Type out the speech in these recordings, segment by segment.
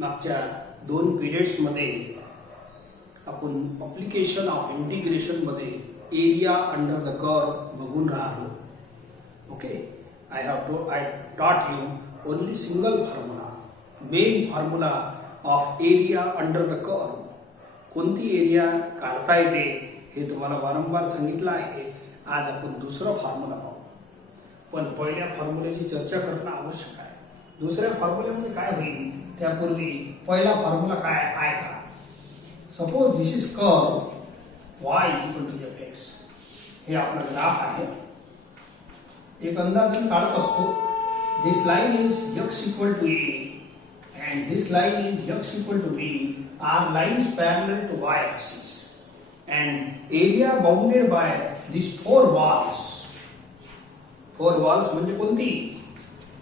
मागच्या 2 पिरियड्स मध्ये आपण अप्लिकेशन ऑफ इंटिग्रेशन मध्ये एरिया अंडर द कर्व बघून राहिलो. Okay, I taught you only single formula, main formula of area under the curve. कोणती area काढता येते हे तुम्हाला वारंवार सांगितलं आहे. आज आपण दुसरा फॉर्म्युला पाहू, पण पहिल्या फॉर्म्युल्याची चर्चा करणं आवश्यक आहे. दुसऱ्या फॉर्म्युल्यामध्ये काय होईल त्यापूर्वी पहिला फॉर्म्युला काय आहे का. Suppose this is curve y equal to fx. हे आपला ग्राफ आहे. एक अंदाज काढत असतो. This line is x equal to a and this line is x equal to b are lines parallel to y axis and area bounded by these four walls. Four walls म्हणजे कोणती,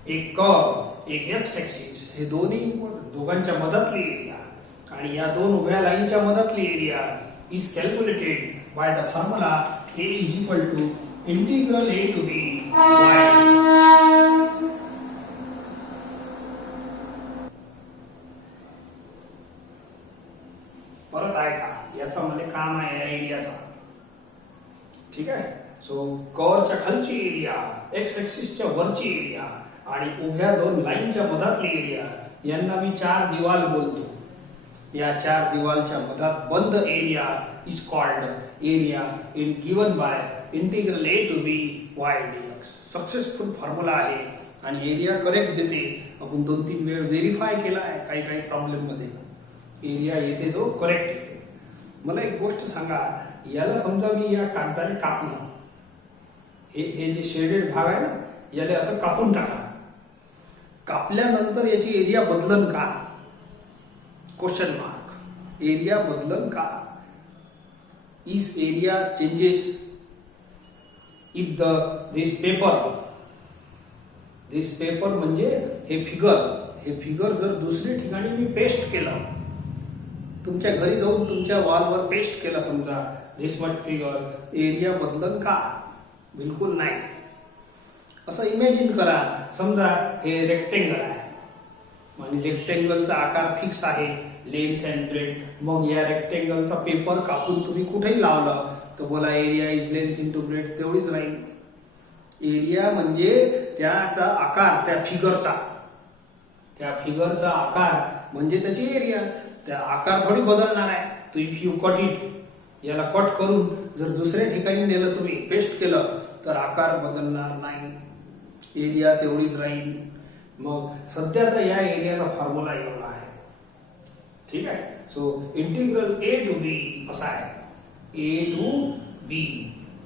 एक curve, एक x axis, हे दोघांच्या मधातली area आणि या दोन उभ्या लाईनच्या मधातली area is calculated by the formula a is equal to integral a to b y. परत आहे का, याचा म्हणजे काम आहे या एरियाचा. ठीक आहे. सो कर्वच्या खालची एरिया, एक्स ऍक्सिसच्या वरची एरिया आणि उभ्या दोन लाईनच्या मधातली एरिया यांना मी चार दिवाल बोलतो. या चार दिवालच्या मधात बंद area is called area in given by integral a to b y dx. Successful formula आहे आणि एरिया करेक्ट देते. आपण 2-3 वेळ व्हेरीफाय केला आहे काही प्रॉब्लेम मध्ये. एरिया येते तो करेक्ट येते. मला एक गोष्ट सांगा, याला समजा मी या कागदाने कापलं, हे जे शेडेड भाग आहे ना याला असं कापून टाका. कापल्यानंतर याची एरिया बदलन का, क्वेश्चन मार्क. एरिया बदलन का. Is area changes if this paper म्हणजे हे फिगर जर दुसऱ्या ठिकाणी मी पेस्ट केलं, तुमच्या घरी जाऊन तुमच्या वॉलवर पेस्ट केला समजा दिस मच फिगर, एरिया बदलन का, बिलकुल नाही. असं इमॅजिन करा, समजा हे रेक्टेंगल आहे म्हणजे रेक्टेंगलचा आकार फिक्स आहे, लेंथ अँड ब्रेथ. मग या रेक्टेंगलचा पेपर कापून तुम्ही कुठेही लावलं तर बोला area is length into breadth, तेवढीच राहील. एरिया म्हणजे त्याचा आकार, त्या फिगरचा आकार म्हणजे त्याची एरिया. त्या आकार थोडी बदलणार आहे. तो इफ यू कट इट, याला कट करून जर दुसऱ्या ठिकाणी नेलं तुम्ही, पेस्ट केलं तर आकार बदलणार नाही, एरिया तेवढीच राहील. मग सध्या तर या एरियाचा फॉर्म्युला एवढा आहे. ठीक आहे. So integral a to b असा आहे, a टू b.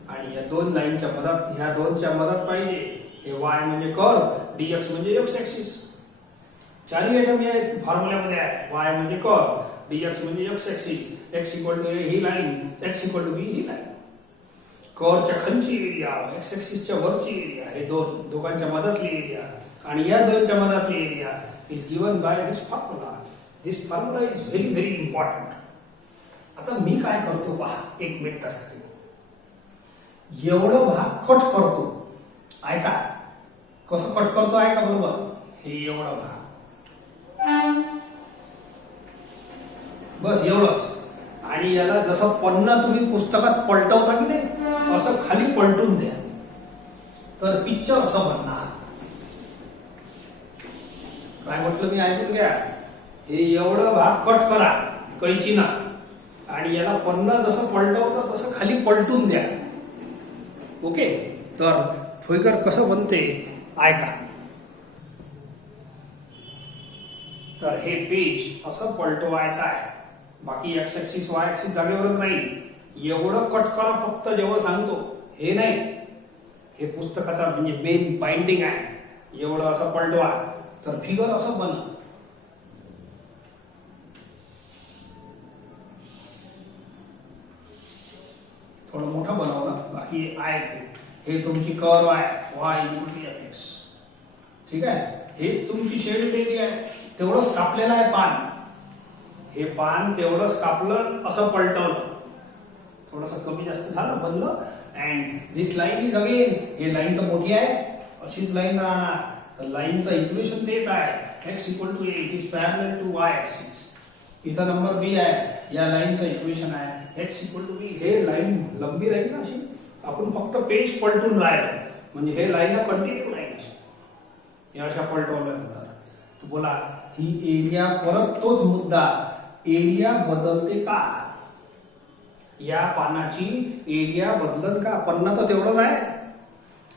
आणि या दोन लाईनच्या मधात, ह्या दोनच्या मधात पाहिजे हे y म्हणजे कर्व, dx म्हणजे x ऍक्सिस. चारही आयटम या फॉर्म्युल्यामध्ये आहे. y म्हणजे कर्व, dx म्हणजे x axis, x equal to a ही line, x equal to b ही लाईन. कर्वच्या खालची एरिया, x ऍक्सिसच्या वरची एरिया, हे दोघांच्या मधातली एरिया आणि या दोनच्या मधातली area is given by this formula. This formula is very very important. आता मी काय करतो पहा, 1 मिनिटासाठी एवढं भाग कट करतो. ऐका कसं कट करतो, ऐका बरोबर. हे एवढं भाग, बस एवढंच. आणि याला जसं पन्ना तुम्ही पुस्तकात पलटवता की नाही, असं खाली पलटून द्या तर पिक्चर असं बनणार. काय म्हटलं मी, ऐकून घ्या. हे एवढं भाग कट करा कैचीनं आणि याला पन्ना जसं पलटवतं तसं खाली पलटून द्या. ओके, तर फिगर कसं बनते ऐका. तर हे पेज असं पलटवायचं आहे, बाकी एक्स ऍक्सिस वाय ऍक्सिस जागेवरच राहील. एवढं कट करा फक्त जेवढं सांगतो, हे नाही. हे पुस्तकाचा म्हणजे मेन बाइंडिंग आहे. एवढं असं पलटवा तर फिगर असं बन. थोडं मोठं बनवलं, बाकी आहे. हे तुमची कर्व आहे y इक्वल टू fx. ठीक आहे. हे तुमची शेडेड एरिया आहे, तेवढंच कापलेलं आहे पान. हे पान तेवढंच कापलं, असं पलटवलं, थोडंसं कमी जास्त झालं, बनलं. And this line is again, हे लाईन तर मोठी आहे, अशीच लाईन राहणार. तर लाईनचं इक्वेशन तेच आहे, x equal to a it is parallel to y axis. इथं नंबर बी आहे, या लाईनचं इक्वेशन आहे x इक्वल टू बी. हे लाईन लंबी राहील ना अशी, आपण फक्त पेज पलटून राहिलो म्हणजे हे लाईन कंटिन्यू राहील अशी, या अशा पलटवल्यानंतर. तर बोला ही एरिया, परत तोच मुद्दा, एरिया बदलते का? या पानाची एरिया बदलत का? पन्ना तर तेवढंच आहे,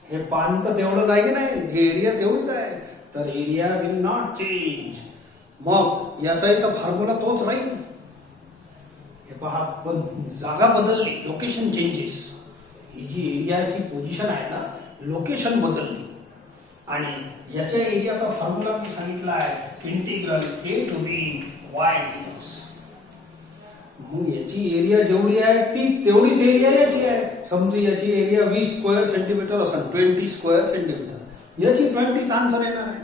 हे पान तर तेवढंच आहे की नाही, हे एरिया तेवढीच आहे, तर एरिया विल नॉट चेंज. मग याचा इथं फॉर्म्युला तोच राहील. हे पहा, पण जागा बदलली, लोकेशन चेंजेस. ही जी एरियाची पोझिशन आहे ना, लोकेशन बदलली. आणि याच्या एरियाचा फॉर्म्युला मी सांगितला आहे, integral a to b y dx. मग याची एरिया जेवढी आहे ती तेवढीच एरिया याची आहे. समजा याची एरिया 20 स्क्वेअर सेंटीमीटर असेल, 20 स्क्वेअर सेंटीमीटर, याची 20 आन्सर येणार आहे.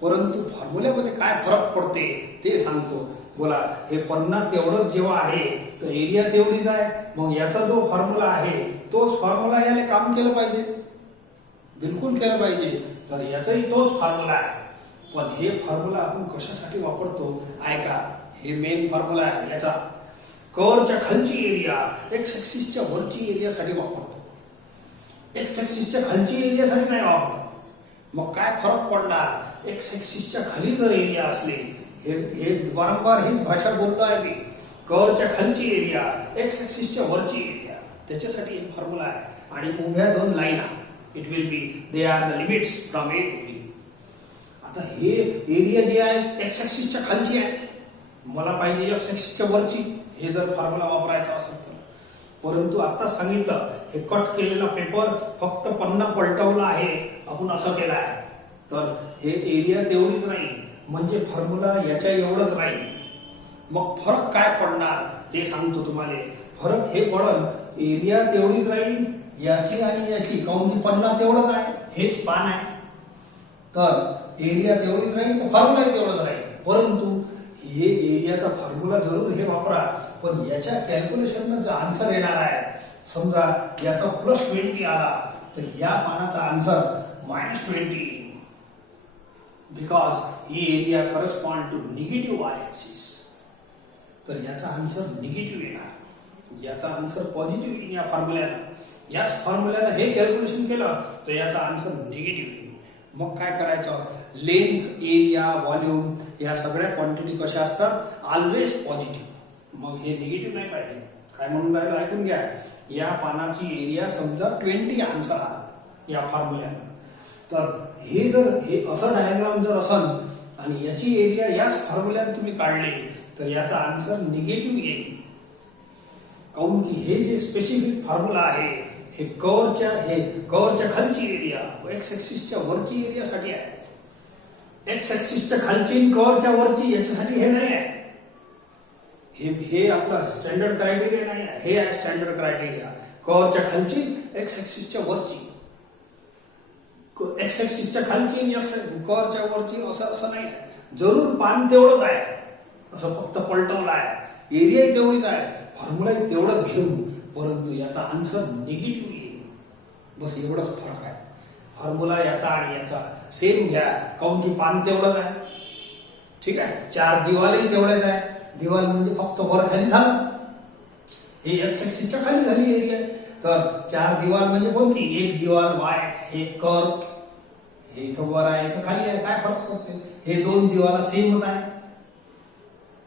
परंतु फॉर्म्युल्यामध्ये काय फरक पडते ते सांगतो. बोला, हे 50 तेवढंच जेव्हा आहे तर एरिया तेवढीच आहे. मग याचा जो फॉर्म्युला आहे तोच फॉर्म्युला याला काम केलं पाहिजे, बिलकुल केलं पाहिजे. तर याचाही तोच फॉर्म्युला आहे. पण हे फॉर्म्युला आपण कशासाठी वापरतो ऐका. हे मेन फॉर्म्युला आहे याचा. कर्वच्या खालची एरिया एक्स ऍक्सिसच्या वरची एरियासाठी वापरतो, एक्स ऍक्सिसच्या खालची एरियासाठी नाही वापरत. मग काय फरक पडणार? एक्स ऍक्सिसच्या खाली जर एरिया असले, हे वारंवार हीच भाषा बोलतो आहे मी, कर्वच्या खालची एरिया एक्स ऍक्सिसच्या वरची एरिया, त्याच्यासाठी हे फॉर्म्युला आहे. आणि उभ्या दोन line it will be they are the limits from A to B. आता हे एरिया जे आहे एक्स ऍक्सिसच्या खालची आहे, मला पाहिजे एक्स ऍक्सिसच्या वरची. हे जर फॉर्म्युला वापरायचा असेल तर. परंतु आता सांगितलं, हे कट केलेला पेपर फक्त 50 पलटवला आहे, आपण असं केलं आहे, तर हे एरिया तेवढीच राहील, म्हणजे फॉर्म्युला याच्या एवढंच राहील. मग फरक काय पडणार ते सांगतो तुम्हाला. फरक हे पडल, एरिया तेवढीच राहील याची आणि याची, काऊन की 50 तेवढंच आहे, हेच पान आहे, तर एरिया तेवढीच राहील, तर फॉर्म्युला तेवढंच राहील. परंतु हे एरियाचा फॉर्म्युला जरूर हे वापरा, पण याच्या कॅल्क्युलेशन जो आन्सर येणार आहे, समजा याचा +20 आला तर या पानाचा आन्सर -20, बिकॉज ही area correspond to negative y axis. तर याचा आन्सर निगेटिव्ह येणार, याचा आन्सर पॉझिटिव्ह येईल. या फॉर्म्युल्यानं, याच फॉर्म्युल्यानं हे कॅल्क्युलेशन केलं तर याचा आन्सर निगेटिव्ह येईल. मग काय करायचं? लेंथ, एरिया, व्हॉल्यूम या सगळ्या क्वांटिटी कशा असतात? Always positive. मग हे निगेटिव्ह नाही पाहिजे. काय म्हणून राहिलं ऐकून घ्या. या पानाची एरिया समजा 20 आन्सर आला या फॉर्म्युल्यानं, तर हे जर हे असं डायग्राम जर असेल आणि याची एरिया याच फॉर्म्युल्यानं तुम्ही काढले तर याचा आन्सर निगेटिव्ह येईल. काऊन की हे जे स्पेसिफिक फॉर्म्युला आहे हे कर्वच्या खालची एरिया एक्स ऍक्सिसच्या वरची एरियासाठी आहे. एक्स ऍक्सिसच्या खालची कर्वच्या वरची याच्यासाठी हे नाही आहे. हे आपला स्टँडर्ड क्रायटेरिया नाही आहे, हे आहे स्टँडर्ड क्रायटेरिया. कर्वच्या खालची एक्स ऍक्सिसच्या वरची, एक्स ऍक्सिसच्या खालची कर्वच्या वरची, असं नाही आहे. जरूर पान तेवढंच आहे, असं फक्त पलटवलं आहे, एरिया तेवढीच आहे, फॉर्म्युला तेवढंच घेऊन, परंतु याचा आन्सर निगेटिव्ह येईल. बस एवढंच फरक आहे. फॉर्म्युला याचा आणि याचा सेम घ्या, काऊन की पान तेवढंच आहे. ठीक आहे, 4 दिवालही तेवढ्याच आहे. दिवाल म्हणजे फक्त वर खाली झालं, हे एक्स ऍक्सिसच्या खाली झाली एरिया. तर 4 दिवाल म्हणजे कोणती? एक दिवाल वाय, हे कर्व, हे इथं वर आहे, इथं खाली आहे, काय फरक पडते? हे 2 दिवाला सेमच आहे.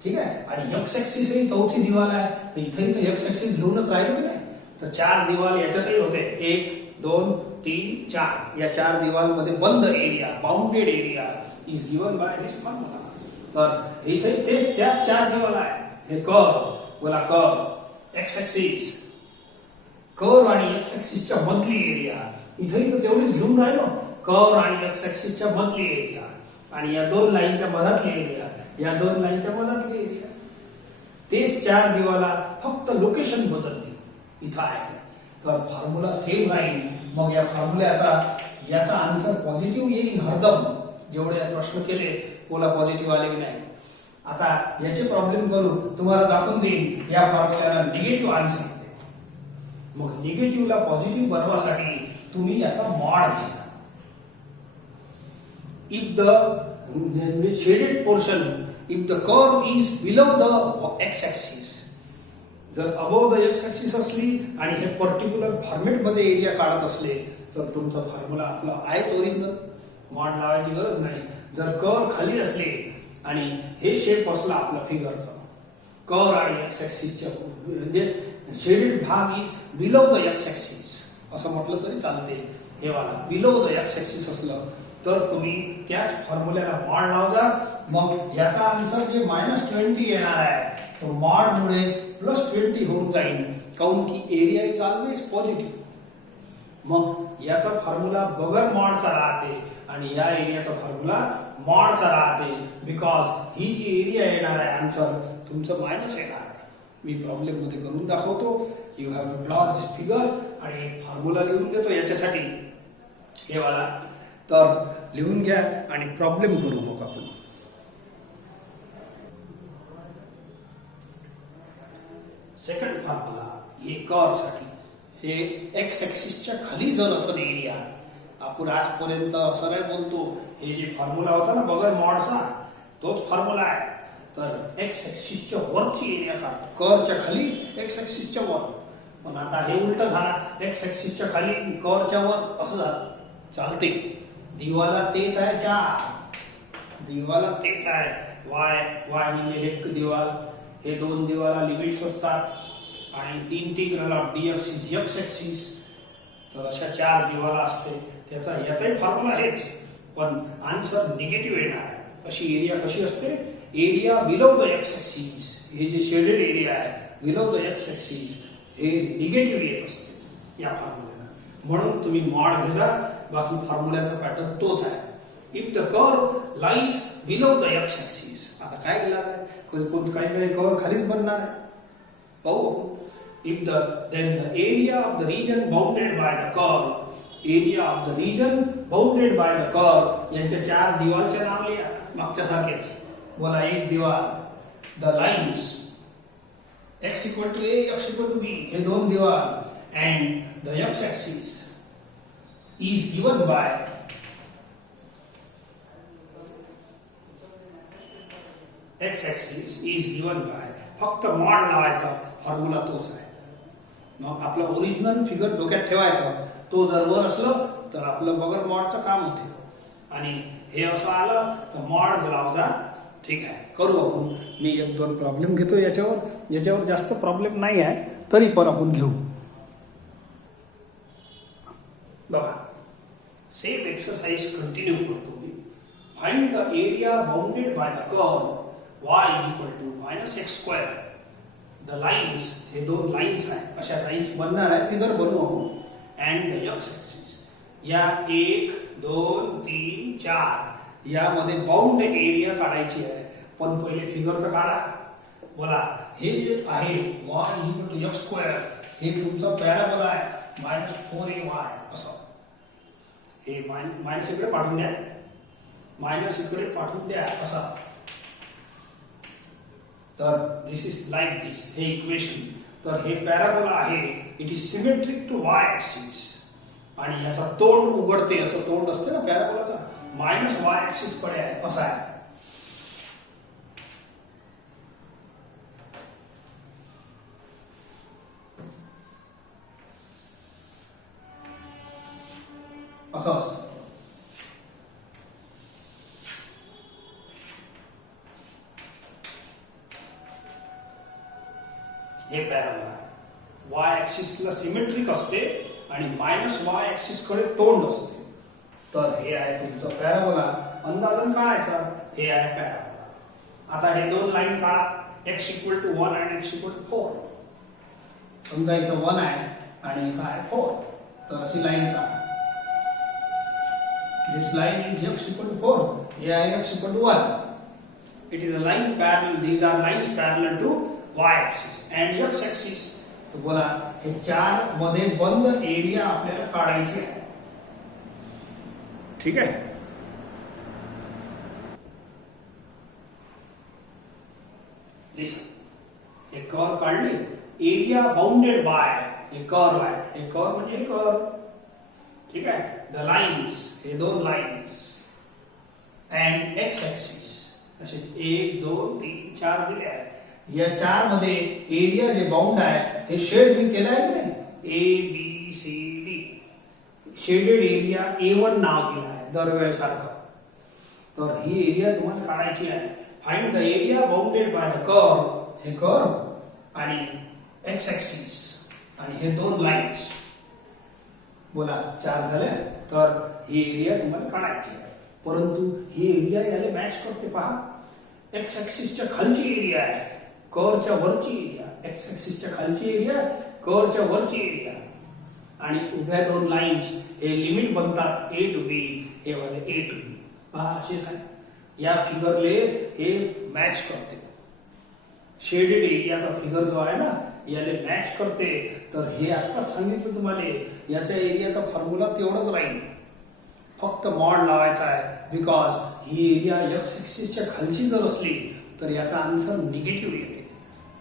ठीक आहे, आणि एक्स ऍक्सिस ही चौथी दिवाल आहे, तर इथे एक्स ऍक्सिस घेऊनच राहिलो नाही. तर 4 दिवाल याच्यातही होते, 1 2 3 4. या 4 दिवाल मध्ये बंद area, bounded area is given by this formula. तर इथे ते त्या 4 दिवाल आहे. हे कर्व, बोला कर्व, एक्स ऍक्सिस, कर्व आणि एक्स ऍक्सिसच्या मधली एरिया, इथे तर तेवढीच घेऊन राहिलो, कर्व आणि एक्स ऍक्सिसच्या मधली एरिया, आणि या 2 लाईनच्या मधातली एरिया, या 2 लाईनच्या मधातली एरिया. तेच 4 दिवाला, फक्त लोकेशन बदलली इथं आहे. तर फॉर्म्युला सेम राहील. मग या फॉर्म्युल्याचा याचा आन्सर पॉझिटिव्ह येईल हरदम. जेवढे प्रश्न केले बोला पॉझिटिव्ह आले की नाही. आता याचे प्रॉब्लेम करू, तुम्हाला दाखवून देईन या फॉर्म्युल्याला निगेटिव्ह आन्सर येते. मग निगेटिव्हला पॉझिटिव्ह बनवासाठी तुम्ही याचा मॉड घ्यायचा. If the shaded portion if the curve is below the X axis, जर अबोव द एक्स ऍक्सिस असली आणि हे पर्टिक्युलर फॉर्मॅट मध्ये एरिया काढत असले तर तुमचा फॉर्म्युला आपला आहेच ओरिजिनल, मॉड लावायची गरज नाही. जर कर्व खाली असले आणि हे शेप असला आपला फिगरचा, कर्व आणि एक्स ऍक्सिसच्या म्हणजे शेडेड भाग is below the X axis असं म्हटलं तरी चालते. हे वाला बिलो द एक्स ऍक्सिस असलं तर तुम्ही त्याच फॉर्म्युल्याला मॉड लावजा. मग याचा आन्सर जे -20 येणार आहे तो मॉड मुळे +20 होऊन जाईल, काऊन की एरिया इज ऑलवेज पॉझिटिव्ह. मग याचा फॉर्म्युला बगर मॉडचा राहते आणि या एरियाचा फॉर्म्युला मॉडचा राहते, बिकॉज ही जी एरिया येणार आहे आन्सर तुमचं मायनस येणार आहे. मी प्रॉब्लेम मध्ये करून दाखवतो. You have to draw this figure आणि एक फॉर्म्युला लिहून देतो याच्यासाठी हे वाला. तर लिहून घ्या आणि प्रॉब्लेम करू मग आपण. सेकंड फॉर्म्युला हे कर्व साठी, हे एक्स ऍक्सिसच्या खाली जर असं एरिया, आपण आजपर्यंत असं नाही बोलतो, हे जे फॉर्म्युला होता ना बगर मॉडचा तोच फॉर्म्युला आहे. तर एक्स ऍक्सिसच्या वरची एरिया काढतो, कर्वच्या खाली एक्स ऍक्सिसच्या वर. पण आता हे उलट झाला, एक्स ऍक्सिसच्या खाली कर्वच्या वर असं झालं, चालते. दिवाला तेच आहे 4, दिवाला तेच आहे वाय, वाय म्हणजे हे दिवाल, हे दोन दिवाला लिमिट्स असतात आणि integral of dx is x axis. तर अशा 4 दिवाला असते, त्याचा याचाही फॉर्म्युला हेच, पण आन्सर निगेटिव्ह येणार आहे. अशी एरिया कशी असते, area below the X axis, हे जे शेडेड एरिया आहे बिलो द एक्स ऍक्सिस हे निगेटिव्ह येत असते या फॉर्म्युल्याला. म्हणून तुम्ही मॉड घेजा, बाकी फॉर्म्युल्याचा पॅटर्न तोच आहे. If the curve lies below the X axis, आता काय केलं आहे, काही कर्व खालीच बनणार आहे, पाहू आपण. If then the area of the region bounded by the curve, area of the region bounded by the curve, यांच्या 4 दिवालच्या नाव लिहा मागच्या सारखेच. बोला एक दिवाल, the lines x equal to a, x equal to b, हे दोन दिवाल, and the x axis is given by x axis is given by, फक्त मॉड लावायचा, फॉर्म्युला तोच आहे. मग आपलं ओरिजिनल फिगर डोक्यात ठेवायचा, तो जर वर असलं तर आपलं बगर मॉडचं काम होते, आणि हे असं आलं तर मॉड लावजा. ठीक आहे, करू आपण. मी 1-2 प्रॉब्लेम घेतो याच्यावर जास्त प्रॉब्लेम नाही आहे तरी पण आपण घेऊ. बघा, सेम एक्सरसाइज कंटिन्यू करतो मी. Find the area bounded by the curve y is equal to -x². The lines, हे दोन लाइन्स आहे, अशा लाइन्स बनणार आहे, फिगर बनवू आपण. अँड द एक्स ऍक्सिस, या 1 2 3 4 यामध्ये बाउंड एरिया काढायची आहे. पण पहिले फिगर तर काढा. बोला, हे जे आहे y is equal to x², हे तुमचा पॅराबोला आहे -4ay असं. हे मायनस इकडे पाठवून द्या, मायनस इकडे पाठवून द्या असा. तर दिस इज लाईक दिस, हे इक्वेशन. तर हे पॅराबोला आहे, it is symmetric to y axis, आणि याचा तोंड उघडते, असं तोंड असते ना पॅराबोलाचा, -y ऍक्सिस कडे आहे असा आहे. असं असतं. हे पॅराबोला y ऍक्सिसला सिमेट्रिक असते आणि -y ऍक्सिस कडे तोंड असते. तर हे आहे तुमचं पॅराबोला. अंदाजन काढायचा, हे आहे पॅराबोला. आता हे दोन लाईन काढा, x equal to 1 आणि x equal to 4. समजा इथं 1 आहे आणि इथं आहे 4, तर अशी लाईन काढा. This line is x equal to 4, हे आहे x equal to 1. It is a line parallel, these are lines parallel to y axis and x axis. तो बोला, हे 4 मध्ये बंद एरिया आपल्याला काढायची आहे. ठीक आहे. हे कर्व काढले, एरिया बाउंडेड बाय, हे कर्व आहे, हे कर्व म्हणजे हे कर्व. ठीक आहे. द लाइन्स, हे दोन लाइन्स, अँड एक्स ऍक्सिस असे 1 2 3 4 दिले आहेत. या 4 मध्ये एरिया जे बाउंड आहे हे शेड मी केलं आहे की नाही, A B C D shaded area A1 नाव दिलं आहे दरवेळेसारखं. तर ही एरिया तुम्हाला काढायची आहे. Find the area bounded by the curve, हे कर्व आणि एक्स ऍक्सिस आणि हे दोन लाईन्स. बोला 4 झाले. तर ही एरिया तुम्हाला काढायची आहे, परंतु ही एरिया याला मॅच करते. पहा, एक्स ऍक्सिसच्या खालची एरिया आहे, कर्वच्या वरची एरिया. एक्स ऍक्सिसच्या खालची एरिया, कर्वच्या वरची एरिया आणि उभ्या दोन लाईन्स हे लिमिट बनतात ए टू बी, हे वाले ए टू बी. पहा असेच आहे. या फिगरले हे मॅच करते. शेडेड एरियाचा फिगर जो आहे ना याले मॅच करते. तर हे आताच सांगितलं तुम्हाला, याच्या एरियाचा फॉर्म्युला तेवढंच राहील, फक्त मॉड लावायचा आहे. बिकॉज ही एरिया एक्स ऍक्सिसच्या खालची जर असली तर याचा आन्सर निगेटिव्ह येते.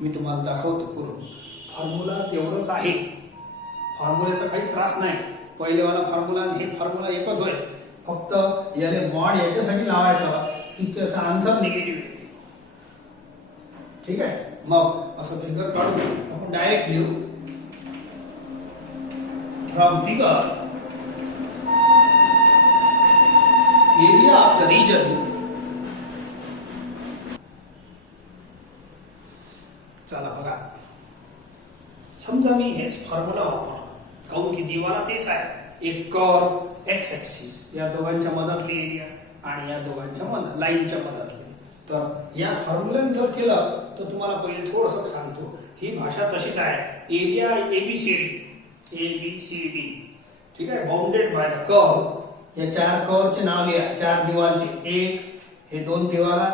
मी तुम्हाला दाखवतो करून. फॉर्म्युला तेवढंच आहे, फॉर्म्युल्याचा काही त्रास नाही. पहिलेवाला फॉर्म्युला आणि हे फॉर्म्युला एकच होय, फक्त याले मॉड याच्यासाठी लावायचं की त्याचा आन्सर निगेटिव्ह येते. ठीक आहे. मग असं फिगर काढू आपण. डायरेक्ट लिहू from figure area of the region. चला बघा, समजा मी हेच फॉर्म्युला वापरला, काऊन की दिवाला तेच आहे. एक कर्व एक्स ऍक्सिस, या दोघांच्या मधातली एरिया आणि या दोघांच्या लाईनच्या मधातली. तर या फॉर्म्युल्याने जर केलं तर तुम्हाला पहिले थोडंसं सांगतो. ही भाषा तशीच आहे. एरिया ABCD, ABCD, ठीक आहे, बाउंडेड बाय द कर्व. या 4 कर्वचे नाव लिहा, 4 दिवालचे. एक हे 2 दिवाला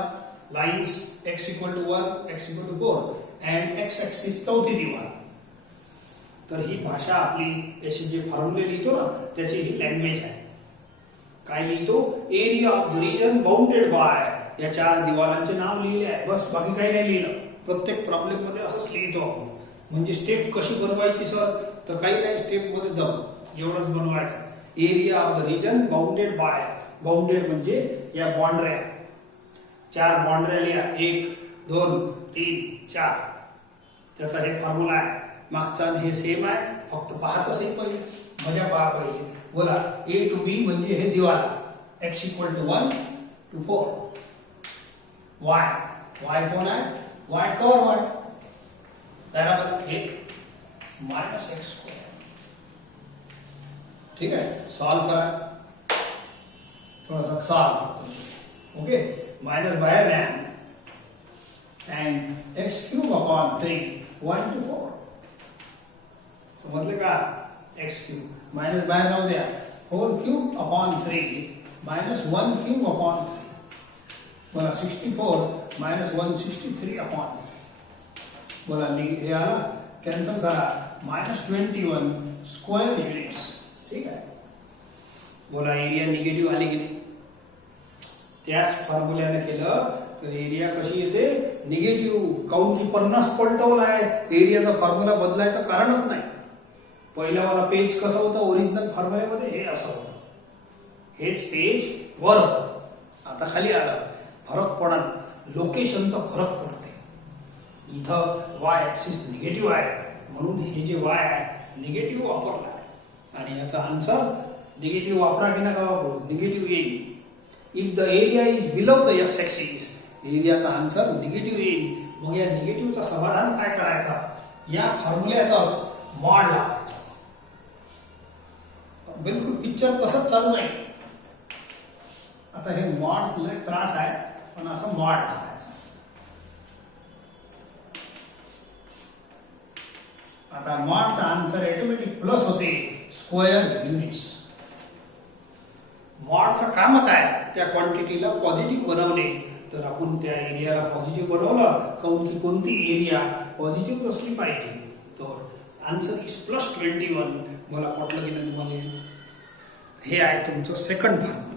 lines x = 1, x = 4 and x axis चौथी दिवाल. तर ही भाषा आपली अशी जे फॉर्म्युले लिहितो ना त्याची ही लँग्वेज आहे. काय लिहितो? Area of the region bounded bye, या 4 दिवालांचे नाव लिहिले आहे, बस, बाकी काही नाही लिहिलं. प्रत्येक प्रॉब्लेम मध्ये असंच लिहितो आपण. म्हणजे स्टेप कशी बनवायची सर, तर काही नाही, स्टेप मध्ये एवढंच बनवायचं. Area of the region bounded bye, bounded म्हणजे या बाउंड्र्या, 4 बाउंड्र्या लिहा, 1 2 3 4. त्याचा हे फॉर्म्युला आहे. मागचा हे सेम आहे, फक्त पाहत असेल पहिले, मजा पहा पहिले. बोला ए टू बी म्हणजे हे दिवाल, x = 1 to 4. y कोण आहे? y कर्व आहे. बराबर, हे -x². ठीक आहे. सॉल्व करा, थोड़ा सॉल्व. ओके, माइनस बाहेर न्या अँड x³ 1 to 4. समजले का? x³ माइनस बाहेर राहू द्या. 4³ -3 -1³ 3. बोला 64 -163 बोला हे आला, कॅन्सल करा. -21 स्क्वेअर युनिट्स. ठीक आहे. बोला एरिया निगेटिव्ह आली की नाही? त्याच फॉर्म्युल्याने केलं तर एरिया कशी येते? निगेटिव्ह. काऊन की 50 पलटवला आहे, एरियाचा फॉर्म्युला बदलायचं कारणच नाही. पहिल्यावाला पेज कसं होतं ओरिजिनल फॉर्म्युल्यामध्ये, हे असं होतं, हेच पेज वर होतं, आता खाली आलं. फरक पडत, लोकेशनचा फरक पडते. इथं वाय ऍक्सिस निगेटिव्ह आहे म्हणून हे जे वाय आहे निगेटिव्ह वापरला आहे आणि याचा आन्सर निगेटिव्ह वापरा की नका वापरू, निगेटिव्ह येईल. If the area is below the X axis, एरियाचा आन्सर निगेटिव्ह येईल. मग या निगेटिव्हचा समाधान काय करायचा? या फॉर्म्युल्यातच मॉड लावायचा. बिलकुल पिक्चर तसंच चालू नाही. आता हे मॉड लय त्रास आहे, पण असं मॉड लावायचं. आता मॉडचा आन्सर ऑटोमॅटिक प्लस होते स्क्वेअर युनिट्स. मॉडचं कामच आहे त्या क्वांटिटीला पॉझिटिव्ह बनवणे. तर आपण त्या एरियाला पॉझिटिव्ह बनवलं, काऊन की कोणती एरिया पॉझिटिव्ह असली पाहिजे. तर आन्सर इज +21. मला पटलं की नाही तुम्हाला? हे आहे तुमचं second formula.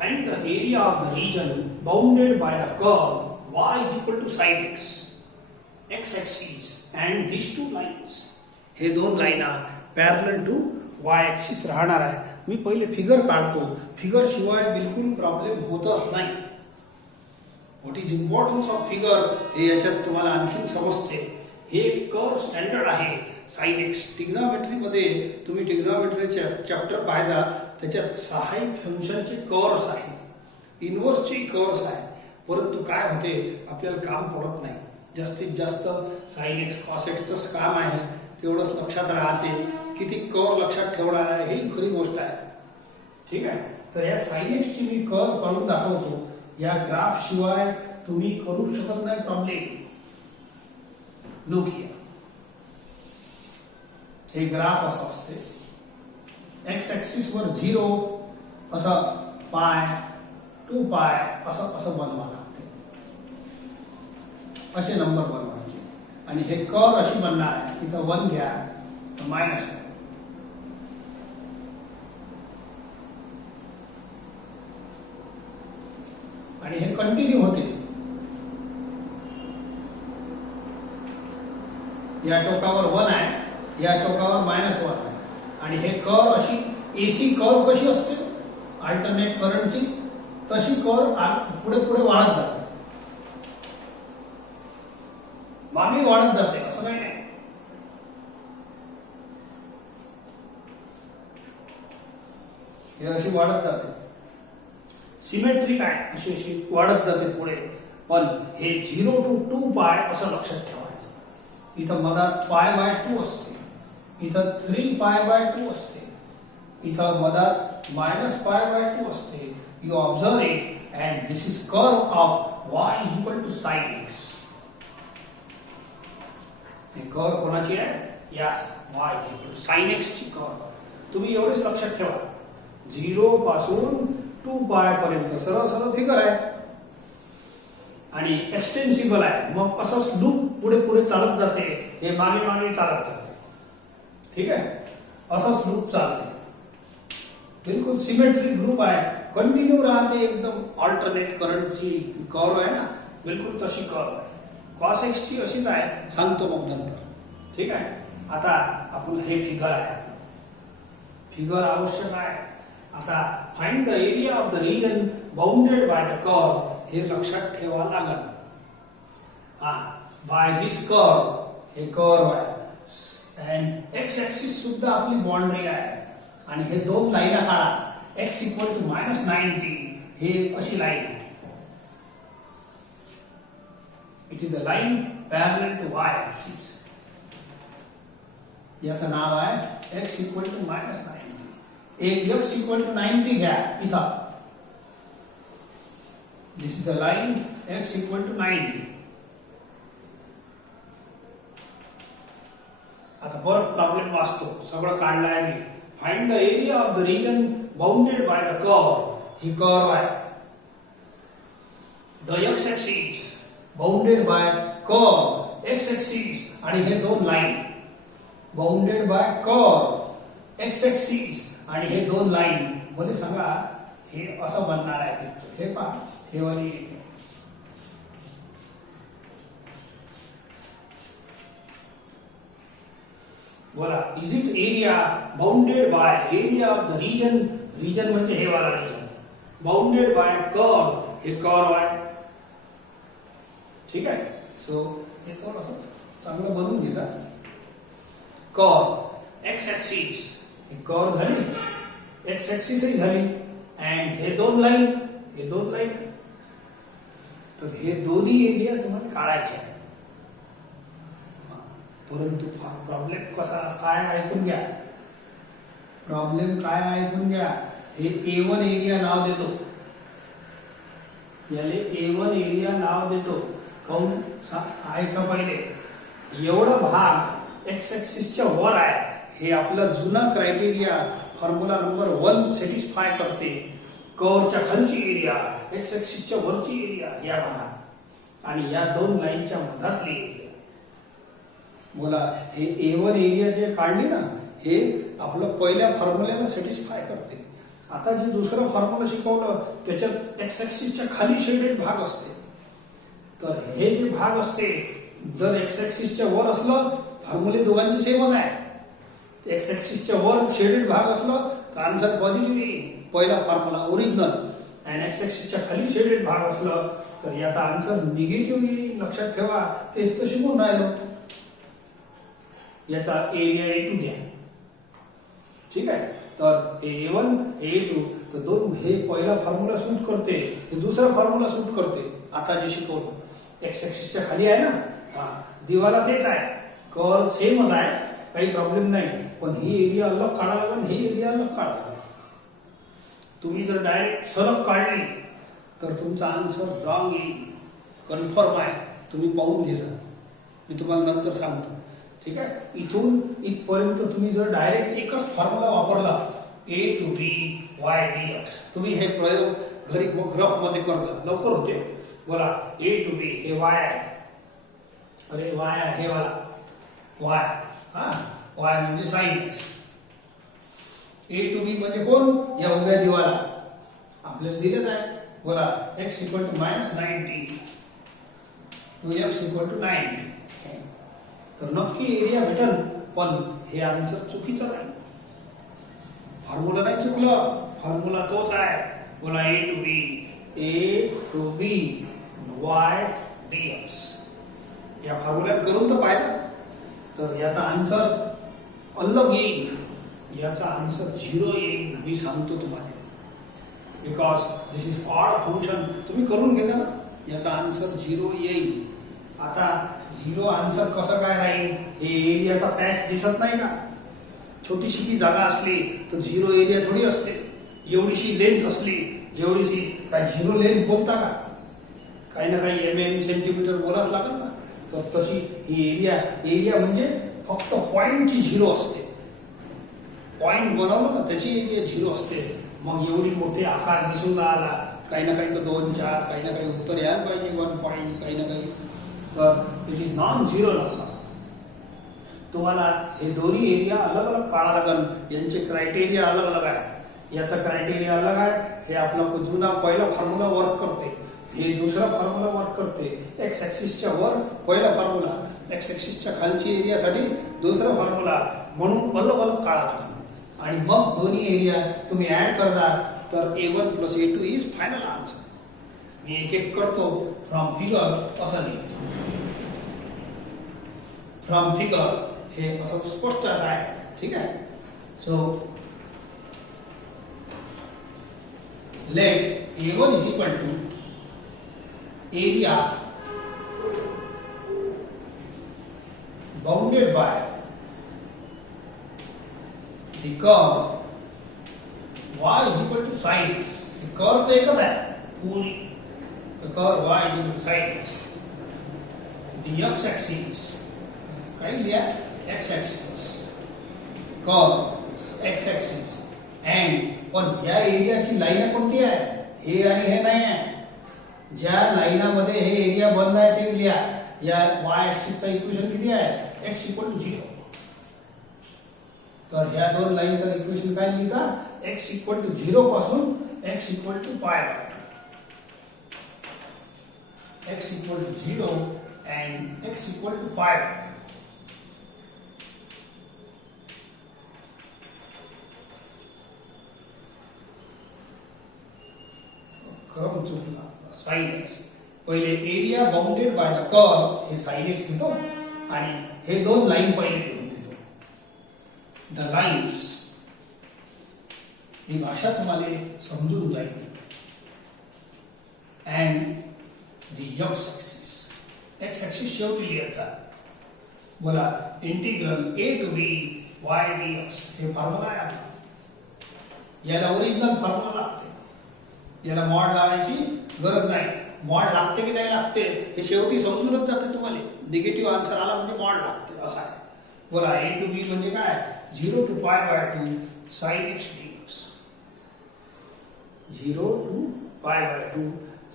Find the area of the region bounded by the curve y = sin x, x-axis and these two lines. हे दोन लाईना पॅरलल टू वाय ॲक्सिस राहणार आहे. मी पहिले फिगर काढतो. फिगर शिवाय बिलकुल प्रॉब्लेम होतच नाही. What is importance of figure हे याच्यात तुम्हाला आणखीन समजते. हे कर्व स्टँडर्ड आहे साइन एक्स. टिग्नॉमेट्रीमध्ये तुम्ही टिग्नॉमेट्रीचे चॅप्टर पाहिजा, त्याच्यात सहाय्यक फंक्शनचे कर्व्स आहे, इनव्हर्सचे कर्व्स आहे. परंतु काय होते, आपल्याला काम पडत नाही. जास्तीत जास्त साइन एक्स कॉस एक्सचंच काम आहे, तेवढंच लक्षात राहते. किती कर्व लक्षात ठेवणार आहे ही खरी गोष्ट आहे. ठीक आहे. तर या साइन एक्सची मी कर्व काढून दाखवतो. या ग्राफ शिवाय तुम्ही करू शकत नाही प्रॉब्लेम. Look here. हे ग्राफ असं असते. एक्स ॲक्सिस वर 0 असं पाय 2 पाय असं असं बनवा लागते. असे नंबर बनवायचे. आणि हे कर्व अशी बनणार आहे. इथं 1 घ्या तर मायनस आहे. आणि हे कंटिन्यू होते. या टोकावर 1 आहे, या टोकावर -1 आहे. आणि हे कर्व अशी एसी कर्व कशी असते अल्टरनेट करंटची, तशी कर्व पुढे पुढे वाढत जाते. मागे वाढत जाते असं काही नाही. हे अशी वाढत जाते. सिमेट्रिक आहे, अशी अशी वाढत जाते पुढे. पण हे 0 to 2 पाय असं लक्षात ठेवायचं. इथं मधात π/2 असते, इथं 3π/2 असते, इथं मधात -π/2 असते. You observe it and this is curve of y = sin x. हे कर्व कोणाची आहे, या y = sin x ची कर्व. तुम्ही एवढेच लक्षात ठेवा. 0 पासून 2 पाय पर्यंत सरळ सरळ फिगर आहे आणि एक्सटेन्सिबल आहे. मग असंच लूप पुढे पुढे चालत जाते. हे मागे मागे चालत जाते. ठीक आहे. असंच लूप चालते. बिलकुल सिमेट्रिक लूप आहे. कंटिन्यू राहते. एकदम अल्टरनेट करंटची कर्व आहे ना, बिलकुल तशी कर्व आहे. कॉस एक्स ची अशीच आहे, सांगतो मग नंतर. ठीक आहे. आता आपण हे फिगर आहे. फिगर आवश्यक आहे. आता find the area of the region bounded by the curve. हे लक्षात ठेवा लागेल. बाय दिस कर्व, हे कर्व आहे. अँड एक्स ॲक्सिस सुद्धा आपली बाउंड्री आहे. आणि हे दोन लाईन काढा. x = -90 हे अशी लाईन आहे. It is a line parallel to y axis. याचं नाव आहे x = -90. एक x = 90 घ्या इथं. दिस इज द लाईन x = 90. आता परत प्रॉब्लेम वाचतो. सगळं काढलं आहे मी. Find the area of the region bounded by the curve. ही कर्व आहे. The x axis bounded by curve x axis. आणि हे दोन line bounded by curve x axis. आणि हे दोन लाईन बोले सांगा हे असं बनणार आहे. हे पहा, हे वाली बोला. Is it area bounded by area of the region. Region म्हणजे हे वाला रीजन. बाउंडेड बाय कर्व, हे कर्व आहे. ठीक आहे. सो हे थोडंसं चांगलं बनवून घेता. कर्व एक्स ॲक्सिस, हे कर्व झाली, एक्स ॲक्सिस ही झाली. अँड हे दोन लाईन, हे दोन लाईन. तर हे दोन्ही एरिया तुम्हाला काढायचे आहे. परंतु प्रॉब्लेम कसा काय ऐकून घ्या. प्रॉब्लेम काय ऐकून घ्या. हे A1 एरिया नाव देतो. याले A1 एरिया नाव देतो. काऊन ऐका पहिले. एवढा भाग एक्स ॲक्सिसच्या वर आहे. हे आपला जुना क्रायटेरिया फॉर्म्युला नंबर 1 सॅटिस्फाय करते. कर्वच्या खालची एरिया, एक्स ॲक्सिसच्या वरची एरिया या भागात, आणि या दोन लाईनच्या मधातली एरिया. बोला हे A1 एरिया जे काढली ना, हे आपलं पहिल्या फॉर्म्युल्याला सॅटिस्फाय करते. आता जे दुसरं फॉर्म्युला शिकवलं त्याच्यात एक्स ॲक्सिसच्या खाली शेडेड भाग असते. तर हे जे भाग असते, जर एक्स ॲक्सिसच्या वर असलं, फॉर्म्युले दोघांचे सेमच आहे. एक्स ऍक्सिसच्या वर शेडेड भाग असलं तर आन्सर पॉझिटिव्ह येईल, पहिला फॉर्म्युला ओरिजिनल. आणि एक्स ऍक्सिसच्या खाली शेडेड भाग असलं तर याचा आन्सर निगेटिव्ह येईल. लक्षात ठेवा, तेच तर शिकून राहिलो. याचा एरिया A2 द्या. ठीक आहे, तर A1 A2 तर दोन हे पहिला फॉर्म्युला सूट करते, हे दुसरा फॉर्म्युला सूट करते. आता जे शिकवलं एक्स ऍक्सिसच्या खाली आहे ना, हा दिवाला तेच आहे, कर्व सेमच आहे, काही प्रॉब्लेम नाही. पण ही एरिया अलग काढायला लागेल, ही एरिया अलग काढायला लागेल. तुम्ही जर डायरेक्ट सरळ काढली तर तुमचा आन्सर रॉंग येईल, कन्फर्म आहे. तुम्ही पाहून घ्या, मी तुम्हाला नंतर सांगतो. ठीक आहे, इथून इथपर्यंत तुम्ही जर डायरेक्ट एकच फॉर्म्युला वापरला A to B y dx, तुम्ही हे प्रयोग घरी ग्राफ मध्ये करता, लवकर होते. बोला A to B हे y आहे, अरे y आहे, हे वाला y, हा y म्हणजे sign x. A to B म्हणजे कोण, या उभ्या दिवाला आपल्याला दिलेच आहे. बोला x equal to -90 to x equal to 90. तर नक्की एरिया भेटल, पण हे आन्सर चुकीचं नाही. फॉर्म्युला नाही चुकलं, फॉर्म्युला तोच आहे. बोला A to B y dx. या फॉर्म्युल्यात करून तर पाहिजे, तर याचा आन्सर अलग येईल, याचा आन्सर 0 येईल. मी सांगतो तुम्हाला, because this is odd function. तुम्ही करून घेता ना, याचा आन्सर 0 येईल. आता 0 आन्सर कसं काय राहील, हे एरियाचा पॅच दिसत नाही का? छोटीशी की जागा असली तर 0 एरिया थोडी असते. एवढीशी लेंथ असली, एवढीशी, काय 0 लेंथ बोलता का? काही ना काही mm सेंटीमीटर बोलाच लागेल ना. तर तशी ही एरिया म्हणजे फक्त पॉइंटची 0 असते. पॉइंट बनवलं ना, त्याची एरिया 0 असते. मग एवढी मोठे आकार दिसून राहिला, काही ना काही तर 2, 4, काही ना काही उत्तर यायला पाहिजे 1 पॉइंट, काही ना काही. तर it is non zero number. तुम्हाला हे दोन्ही एरिया अलग अलग काढा लागेल, यांचे क्रायटेरिया अलग अलग आहे. याचा क्रायटेरिया अलग आहे. हे आपला जुना पहिला फॉर्म्युला वर्क करते, हे दुसरा फॉर्म्युला वर्क करते. एक्स ऍक्सिसच्या वर पहिला फॉर्म्युला, एक्स ऍक्सिसच्या खालची एरियासाठी दुसरा फॉर्म्युला, म्हणून अलग अलग काढा लागेल. आणि मग दोन्ही एरिया तुम्ही ऍड करता, तर A1 + A2 is final answer. मी एक एक करतो. फ्रॉम फिगर असं लिहितो, फ्रॉम फिगर हे असं स्पष्ट असं आहे. ठीक आहे, so let A1 is equal to area bounded by the curve y is equal to sin x. Curve तो एकच आहे पूरी, curve y is equal to sin x. the x axis काय लिया, x axis, curve x axis, and पण या एरियाची line कोणती आहे, हे आणि हे नाही आहे. ज्या लाईनामध्ये हे एरिया बंद आहे ते लिहा. या y axis चा इक्वेशन किती आहे, x इक्वल टू 0. तर ह्या दोन लाईनचं इक्वेशन काय लिहिता, x इक्वल टू 0 पासून x equal to pi, x equal to 0 and x equal to pi. क्रम चुकला. sin x पहिले area bounded by the curve, हे sin x घेतो आणि हे दोन लाईन पहिले घेतो. द लाइन्स, ही भाषा तुम्हाला समजून जाईल. And the X axis, x axis शेवटी लिहायचा. बोला integral A to B y dx. हे फॉर्म्युला आहे. याला ओरिजिनल फॉर्म्युला लागते, याला मॉड लावायची गरज नाही. मॉड लागते की नाही लागते हे शेवटी समजूनच जाते तुम्हाला. निगेटिव्ह आन्सर आला म्हणजे मॉड लागते असं आहे. बोला A to B म्हणजे काय, 0 to π/2 sin x dx. 0 to π/2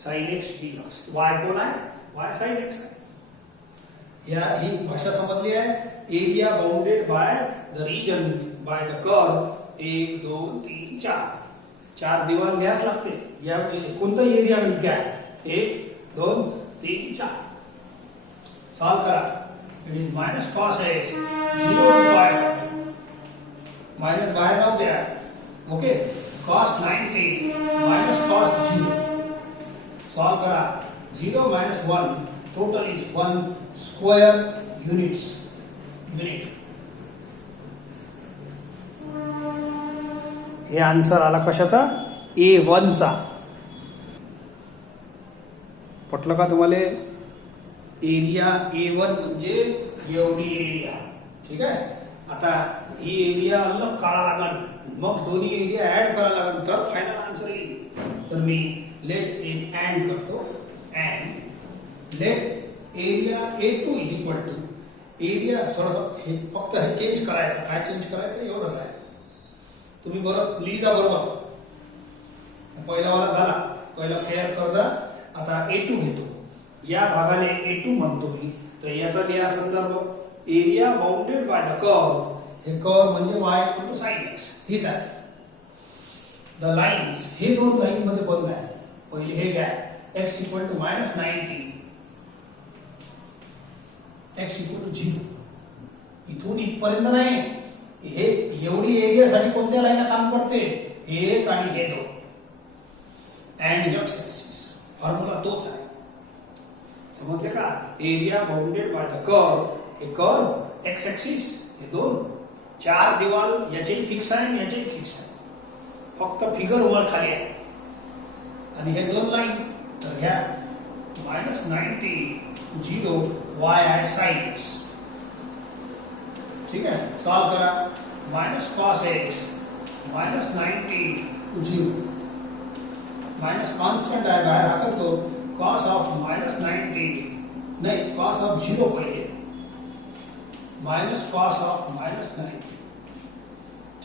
sin x dx. y कोण आहे, y sin x आहे. या ही भाषा समजली आहे. Area bounded by the region by the curve 1 2 3 4. 4 दिवाल घ्यास लागते. या कोणता एरिया मिळत घ्या, 1 2 3 4. सॉल्व करा. It is -cos x 0 to π/2. Minus बाहेर राहू द्या. Okay, cos 90 minus cos 0. Solve करा. 0 minus 1 total is 1 square units. Unit. हे आन्सर आला कशाचा? A1 चा. पटलं का तुम्हाला? एरिया A1 म्हणजे एवढी एरिया. ठीक आहे. आता ही एरिया अलग काढा लागेल, मग दोन्ही एरिया ऍड करायला लागेल तर फायनल आन्सर येईल. तर मी लेट इन ऍड करतो. And let area A2 is equal to area. थोडंसं हे फक्त हे चेंज करायचं. काय चेंज करायचं एवढंच आहे. तुम्ही बरोबर लिहिजा बरोबर. पहिला वाला झाला, पहिला फेअर कर्जा. आता A2 घेतो. या भागाने A2 म्हणतो मी. तर याचा लिहा संदर्भ area bounded by the curve. हे कर्व म्हणजे y equal to sin x. हीच आहे. द लाईन्स हे दोन लाईन मध्ये बंद आहे. पहिले हे घ्या x equal to minus 90, x equal to 0. इथून इथपर्यंत नाही. हे एवढी एरियासाठी कोणत्या लाईन काम करते? एक आणि हे दोन. अँड x एक्सिस फॉर्म्युला तोच आहे. समजले का? Area bounded by the curve. हे कर्व x एक्सिस हे दोन. चार दिवाल याचेही फिक्स आहे, याचेही फिक्स आहे. फक्त फिगर वर खाली आहे. आणि हे दोन लाईन तर घ्या मायनस 90 0 y आहे sin x. ठीक आहे. सॉल्व करा. Minus cos x minus 90 0. Minus constant आहे बाहेर हाकलतो. cos ऑफ मायनस 90 नाही cos ऑफ 0 पहिले मायनस cos ऑफ मायनस 90.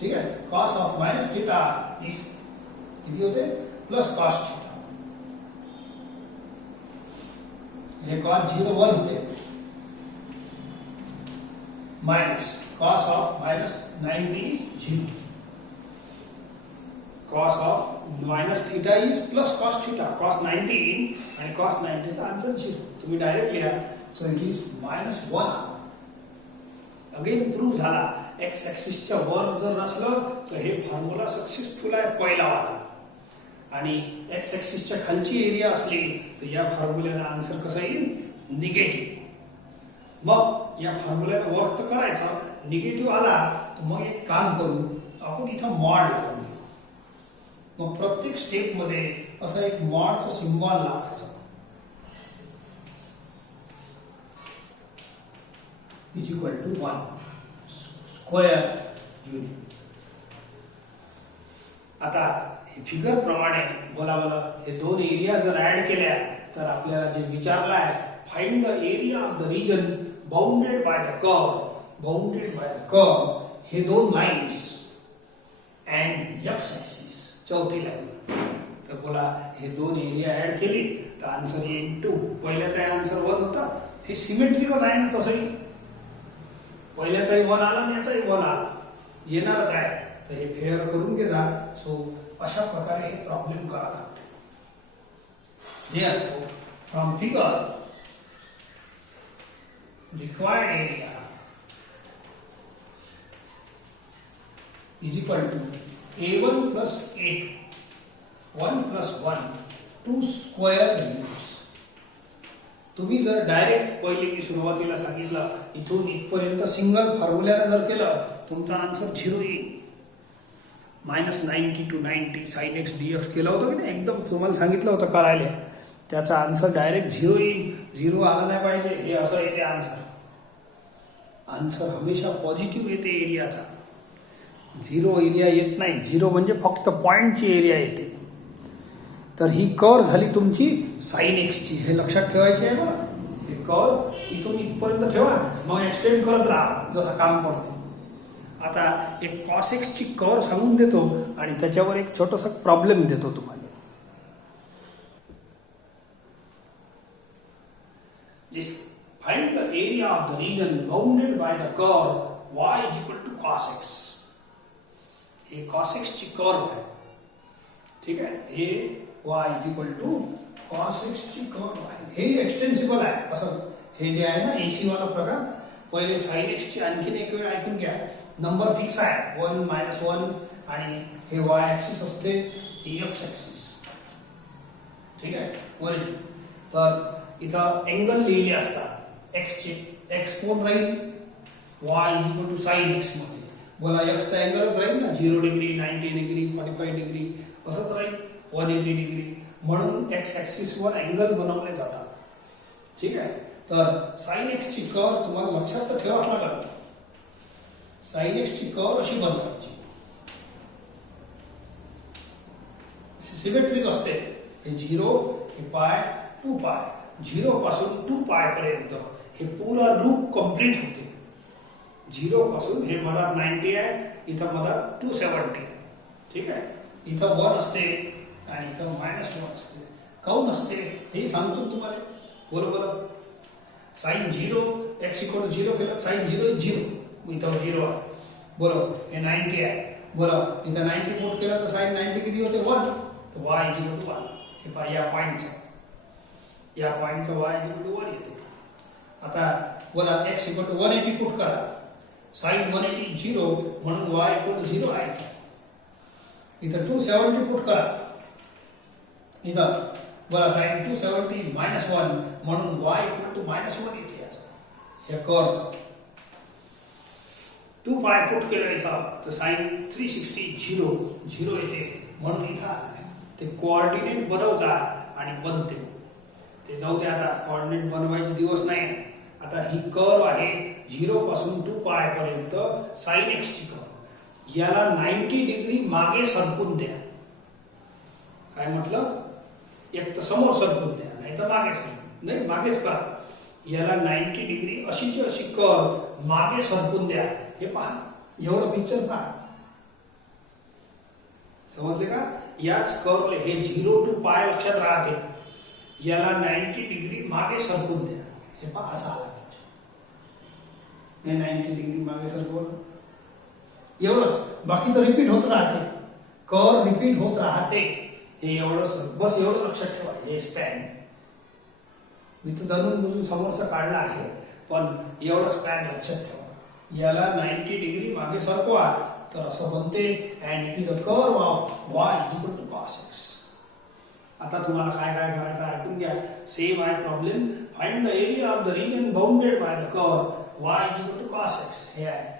ठीक आहे. cos ऑफ मायनस थीटा किती होते? Plus cos theta. हे cos 0 1 होते. Minus cos of minus 90 is 0. cos of minus theta is plus cos theta. cos 90 आणि cos 90 चा आन्सर 0. तुम्ही डायरेक्ट लिहा. So it is minus 1. Again prove झाला. X ऍक्सिसच्या वर जर नसलं तर हे फॉर्म्युला सक्सेसफुल आहे पहिला वाला. आणि एक्स ऍक्सिसच्या खालची एरिया असली तर या फॉर्म्युल्याचा आन्सर कसा येईल? निगेटिव्ह. मग या फॉर्म्युल्याला वर्क करायचा. निगेटिव्ह आला तर मग एक काम करू आपण इथं मॉड लावून घेऊ. मग प्रत्येक स्टेप मध्ये असं एक मॉडचं सिम्बॉल लावायचं. Is equal to 1 square unit. आता हे फिगर प्रमाणे बोला हे दोन एरिया जर ऍड केल्या तर आपल्याला जे विचारलं आहे find the area of the region bounded by the curve. Bounded by the curve हे दोन लाइन्स अँड एक्स ऍक्सिस चौथी लाईन. तर बोला हे दोन एरिया ऍड केली तर आन्सर येईल 2. पहिल्याचा आन्सर 1 होता. हे सिमेट्रिकच आहे ना. तसंही पहिल्याचाही 1 आला आणि याचाही 1 आला. येणारच आहे. तर हे फेअर करून घे जा. सो अशा प्रकारे हे प्रॉब्लेम करा लागते. Therefore, from figure, required area is equal to A1 plus A2, 1 plus 1, 2 square units. तुम्ही जर डायरेक्ट पहिले मी सुरुवातीला सांगितलं इथून इथपर्यंत सिंगल फॉर्म्युल्याने जर केलं तुमचा आन्सर 0 येईल. Minus 90 to 90 sin x dx केलं होतं की नाही? एकदम तुम्हाला सांगितलं होतं करायला. त्याचा आन्सर डायरेक्ट 0 येईल. 0 आला नाही पाहिजे. हे असं येते आन्सर. आन्सर हमेशा पॉझिटिव्ह येते एरियाचा. 0 एरिया येत नाही. 0 म्हणजे फक्त पॉइंटची एरिया येते. तर ही कर्व झाली तुमची sin x ची. हे लक्षात ठेवायची आहे बघा. हे कर्व इथून इथपर्यंत ठेवा मग एक्सटेंड करत राहा जसं काम पडते. आता एक cos x ची कर्व सांगून देतो आणि त्याच्यावर एक छोटासा प्रॉब्लेम देतो तुम्हाला. Find the area of the region bounded by the curve y is equal to cos x. हे cos x ची कर्व आहे. ठीक आहे. हे y is equal to cos x ची कर्व आहे. हे एक्सटेन्सिबल आहे. असं हे जे आहे ना AC वाला प्रकार पहिले साइन एक्स ची आणखीन एक वेळ ऐकून घ्या. नंबर फिक्स आहे 1 -1 आणि हे वाय ऍक्सिस असते, ही एक्स ऍक्सिस. ठीक आहे, ओरिजिन. तर इथं अँगल लिहिले असतात एक्स चे. एक्स कोण राहील? Y equal to sine x मध्ये. बोला एक्स तर अँगलच राहील ना, 0 डिग्री, 90 डिग्री, 45 डिग्री असंच राहील, 180 डिग्री. म्हणून एक्स ऍक्सिस वर अँगल बनवले जातात. ठीक आहे, तर साइन एक्स ची कर्व तुम्हाला लक्षात तर ठेवाच लागेल. साइन एक्स ची कर्व अशी बनवायची, सिमेट्रिक असते. हे 0, हे पाय, 2 पाय. 0 पासून 2 पाय पर्यंत हे पूरा लूप कंप्लीट होते. 0 पासून हे मधात 90 आहे, इथं मधात 270. ठीक आहे, इथं 1 असते आणि इथं -1 असते. काऊन असते हे सांगतो तुम्हाला. बरोबर, साइन 0 एक्स इक्वल टू 0 केलं, साइन 0 0, इथं 0 आहे. बरोबर, हे 90 आहे. बरोबर, इथं 90 पुट केलं तर साइन 90 किती होते? 1. तर y इक्वल टू 1. हे पहा, या पॉइंटचं y इक्वल टू 1 येते. आता बोला x इक्वल टू 180 पुट करा, साइन 180 0 म्हणून y इक्वल टू 0 आहे. इथं 270 पुट करा, इथं बोला साइन 270 -1 म्हणून y इक्वल टू -1 येते. हे कर्वचं 2 पाय पुट केलं इथं तर साइन 360 0 येते. म्हणून इथं ते कोऑर्डिनेट बनवता आणि बनते. ते जाऊ दे, आता कोऑर्डिनेट बनवायचे दिवस नाही. आता ही कर्व आहे 0 पासून 2 पाय पर्यंत साइन एक्स ची कर्व. याला 90 डिग्री मागे सरकून द्या. काय म्हटलं? एक तर समोर सरकून द्या, नाही तर मागे सरकून, नाही मागेच करा. याला 90 डिग्री अशीची अशी कर्व मागे सरकून द्या. हे पहा, एवढं पिक्चर पहा, समजले का? याच कर्वले हे 0 to पाय लक्षात राहते. याला 90 डिग्री मागे सरकून द्या. हे पहा, असा आला हे 90 डिग्री मागे सरकवलं. एवढंच, बाकी तर रिपीट होत राहते. कर्व रिपीट होत राहते. हे एवढं, बस एवढं लक्षात ठेवा. हे स्पॅन मी तर जाणून बुजून समोरचा काढला आहे, पण एवढं स्पॅन लक्षात ठेवा. याला 90 डिग्री मागे सरकवा तर असं बनते. And it is a curve of y equal to cos x. आता तुम्हाला काय काय करायचं ऐकून घ्या. सेम आहे problem. Find the area of the region bounded by the curve y equal to cos x. हे आहे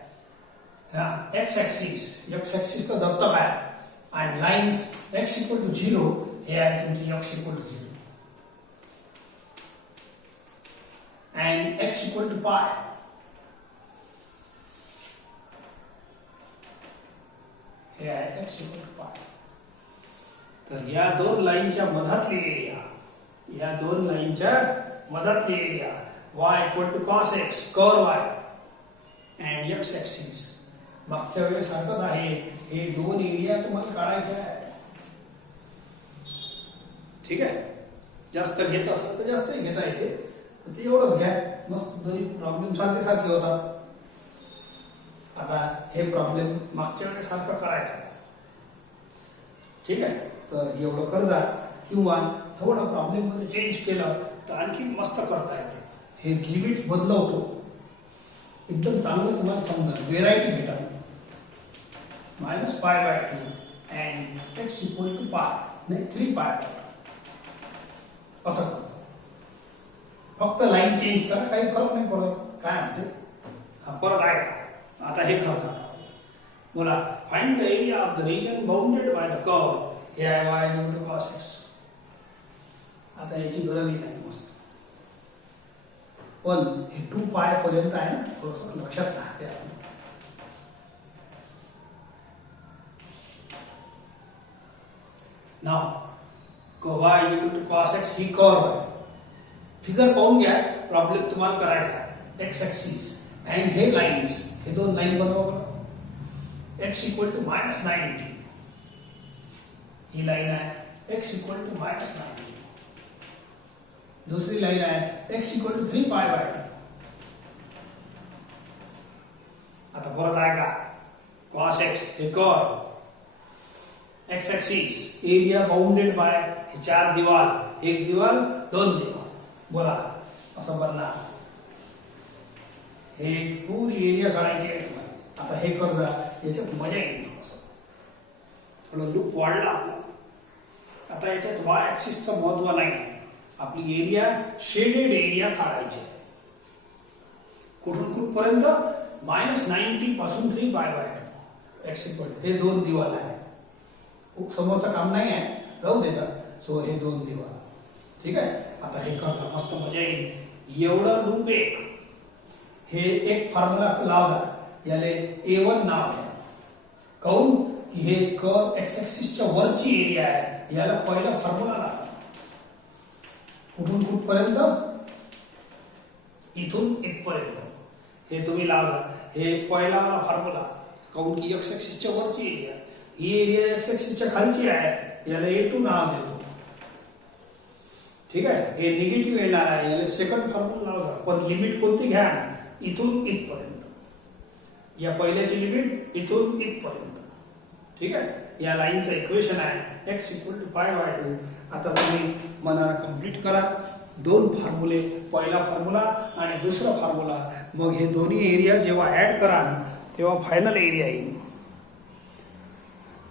x ऍक्सिस तर दत्तक आहे. And lines x equal to 0 हे आहे तुमची x equal to 0 and x equal to pi. हे आहे x इक्वल टू पाय. तर या दोन लाईनच्या मधातली एरिया, या दोन लाईनच्या मधातली area y equal to cos x curve आहे अँड x ऍक्सिस. मागच्या वेळेस सारखंच आहे. हे दोन एरिया तुम्हाला काढायचे आहे. ठीक आहे, जास्त घेत असेल तर जास्तही घेता येते, तर ते एवढंच घ्या. मस्त दोन्ही प्रॉब्लेम सारखे होतात. आता हे प्रॉब्लेम मागच्या वेळेस सारखं करायचं. ठीक आहे, तर एवढं कर्जा किंवा थोडं प्रॉब्लेम मध्ये चेंज केलं तर आणखी मस्त करता येते. हे लिमिट बदलवतो, एकदम चांगलं तुम्हाला समजा व्हेरायटी भेटल. -π/2 अँड x इक्वल टू पाय, नाही 3π असं करतो. फक्त लाईन चेंज करा, काही फरक नाही पडत. काय म्हणते हा परत आहे का? आता हे करता बोला find the area of the region bounded by the curve. हे आहे y equal to cos x. आता याची गरजही नाही मस्त, पण हे 2 पाय पर्यंत आहे ना, थोडंसं लक्षात राहते. नाव y equal to cos x ही कर्व आहे. फिगर पाहून घ्या, प्रॉब्लेम तुम्हाला करायचा आहे. x ऍक्सिस अँड हे लाईन्स, हे दोन लाईन बनवा. x इक्वल टू -90 ही लाईन आहे, x इक्वल टू -90. दूसरी लाईन आहे x इक्वल टू 3π/2. आता परत आहे का? cos x हे curve, x axis, area bounded bye हे 4 दीवार, एक दीवार 2 दीवार. बोला असं बनणार. हे पूर्ण एरिया काढायची आहे. आता हे कर जा, याच्यात मजा येईल. थोडं लूप वाढला आपला. आता याच्यात वाय ऍक्सिसचं महत्व नाही. आपली एरिया शेडेड एरिया काढायची. कुठून कुठपर्यंत -90 पासून 3 बाय ऍक्सिस पर्यंत. हे 2 दिवाल आहे. खूप समोरचं काम नाही आहे, राहू द्यायचा. सो हे 2 दिवाल. ठीक आहे. आता हे करता मस्त मजा येईल. एवढं लूप एक, हे एक फॉर्म्युला लावला, याला A1 नाव आहे. काऊन की हे कर्व एक्स ऍक्सिसच्या वरची एरिया आहे. याला पहिला फॉर्म्युला लावा. कुठून कुठपर्यंत? इथून इथपर्यंत. हे तुम्ही लावला. हे पहिला फॉर्म्युला. काऊन की एक्स ऍक्सिसच्या वरची एरिया, ही एरिया एक्स ऍक्सिसच्या खालची आहे. याला A2 नाव देतो. ठीक आहे. हे निगेटिव्ह येणार आहे. याला सेकंड फॉर्म्युला लावला. पण लिमिट कोणती घ्या? इथून इथपर्यंत. या पहिल्याची लिमिट इथून इथपर्यंत. ठीक आहे. या लाईनचं इक्वेशन आहे x = 5y2. आता तुम्ही मनाला कंप्लीट करा. 2 फॉर्म्युले, पहिला फॉर्म्युला आणि दुसरा फॉर्म्युला. मग हे दोन्ही एरिया जेव्हा ऍड कराल तेव्हा फायनल एरिया येईल.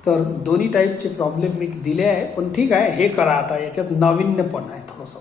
तर दोन्ही टाईपचे प्रॉब्लेम मी दिले आहे, पण ठीक आहे, हे करा. आता याच्यात नाविन्य पण आहे थोडंसं.